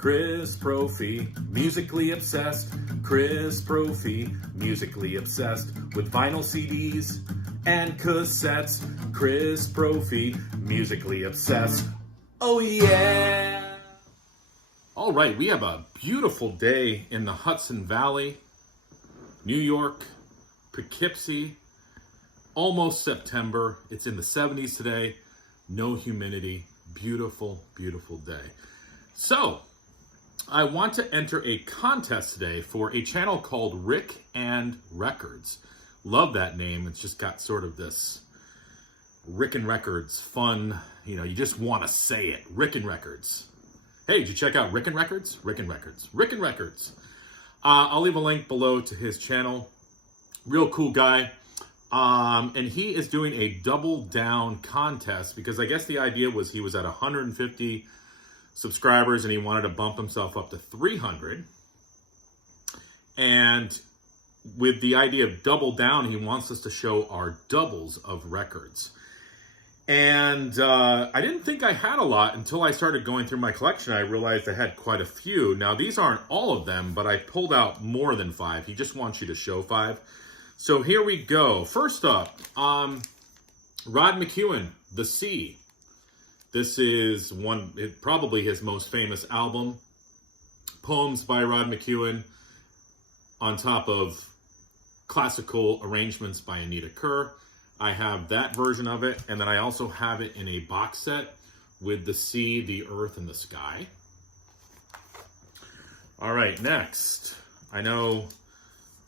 Chris Brophy, musically obsessed. Chris Brophy, musically obsessed with vinyl CDs and cassettes. Chris Brophy, musically obsessed. Oh yeah! All right, we have a beautiful day in the Hudson Valley, New York, Poughkeepsie. Almost September. It's in the 70s today. No humidity. Beautiful, beautiful day. So, I want to enter a contest today for a channel called Rick and Records. Love that name. It's just got sort of this Rick and Records fun, you just want to say it. Rick and Records. Hey, did you check out Rick and Records? Rick and Records. Rick and Records. I'll leave a link below to his channel. Real cool guy. And he is doing a double down contest because I guess the idea was he was at 150 subscribers and he wanted to bump himself up to 300. And with the idea of double down, he wants us to show our doubles of records. And I didn't think I had a lot until I started going through my collection. I realized I had quite a few. Now, these aren't all of them, but I pulled out more than 5. He just wants you to show 5. So here we go. First up, Rod McEwen, The Sea. This is probably his most famous album. Poems by Rod McEwen on top of classical arrangements by Anita Kerr. I have that version of it, and then I also have it in a box set with the sea, the earth, and the sky. All right, next. I know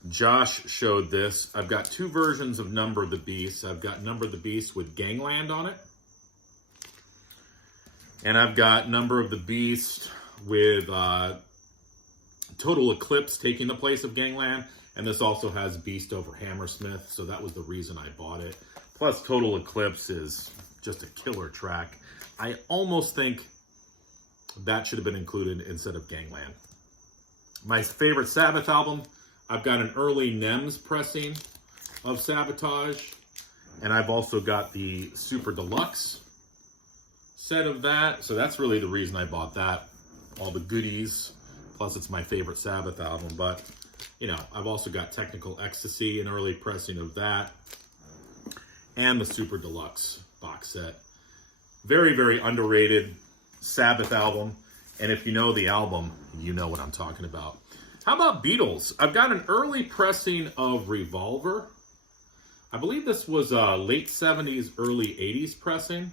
Josh showed this. I've got 2 versions of Number of the Beast. I've got Number of the Beast with Gangland on it. And I've got Number of the Beast with Total Eclipse taking the place of Gangland. And this also has Beast over Hammersmith, so that was the reason I bought it. Plus, Total Eclipse is just a killer track. I almost think that should have been included instead of Gangland. My favorite Sabbath album, I've got an early NEMS pressing of Sabotage. And I've also got the Super Deluxe set of that. So that's really the reason I bought that. All the goodies. Plus, it's my favorite Sabbath album. But I've also got Technical Ecstasy, an early pressing of that, and the Super Deluxe box set. Very, very underrated Sabbath album. And if you know the album, you know what I'm talking about. How about Beatles? I've got an early pressing of Revolver. I believe this was late 70s, early 80s pressing.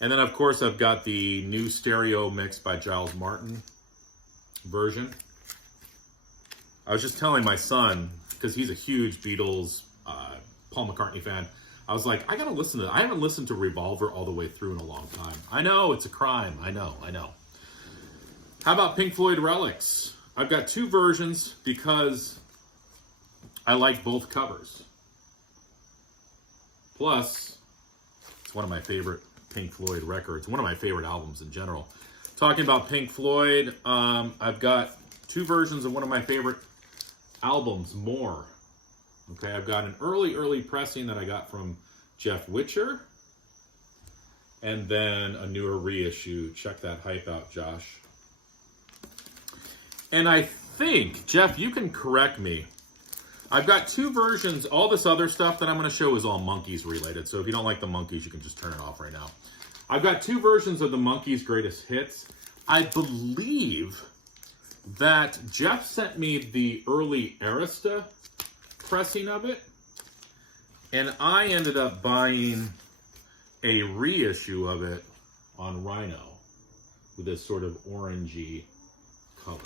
And then, of course, I've got the new stereo mix by Giles Martin version. I was just telling my son, because he's a huge Beatles, Paul McCartney fan, I was like, I gotta listen to that. I haven't listened to Revolver all the way through in a long time. I know, it's a crime. I know. How about Pink Floyd Relics? I've got 2 versions because I like both covers. Plus, it's one of my favorite Pink Floyd records, one of my favorite albums in general. Talking about Pink Floyd, I've got 2 versions of one of my favorite albums, More. Okay, I've got an early pressing that I got from Jeff Witcher. And then a newer reissue. Check that hype out, Josh. And I think, Jeff, you can correct me. I've got 2 versions. All this other stuff that I'm going to show is all Monkees related. So if you don't like the Monkees, you can just turn it off right now. I've got 2 versions of the Monkees' greatest hits. I believe that Jeff sent me the early Arista pressing of it, and I ended up buying a reissue of it on Rhino with this sort of orangey color.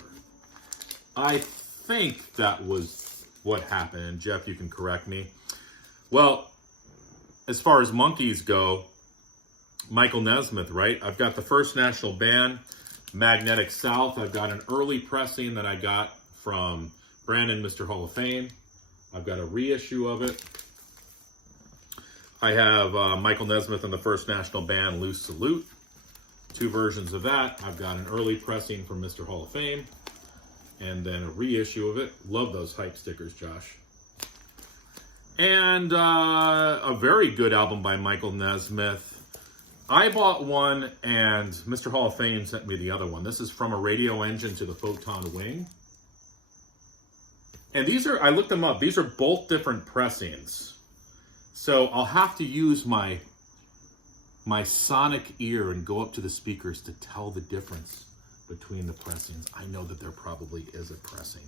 I think that was what happened, and Jeff, you can correct me. Well, as far as Monkees go, Michael Nesmith, right? I've got the First National Band, Magnetic South. I've got an early pressing that I got from Brandon, Mr. Hall of Fame. I've got a reissue of it. I have Michael Nesmith and the First National Band, Loose Salute. 2 versions of that. I've got an early pressing from Mr. Hall of Fame. And then a reissue of it. Love those hype stickers, Josh. And a very good album by Michael Nesmith. I bought one, and Mr. Hall of Fame sent me the other one. This is from a radio engine to the Photon Wing. And these are, I looked them up, these are both different pressings. So I'll have to use my sonic ear and go up to the speakers to tell the difference between the pressings. I know that there probably is a pressing,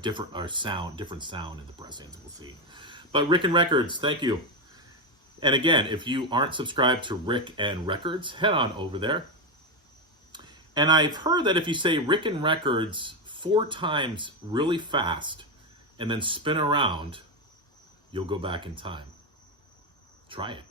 different sound in the pressings, we'll see. But Rick and Records, thank you. And again, if you aren't subscribed to Rick and Records, head on over there. And I've heard that if you say Rick and Records 4 times really fast and then spin around, you'll go back in time. Try it.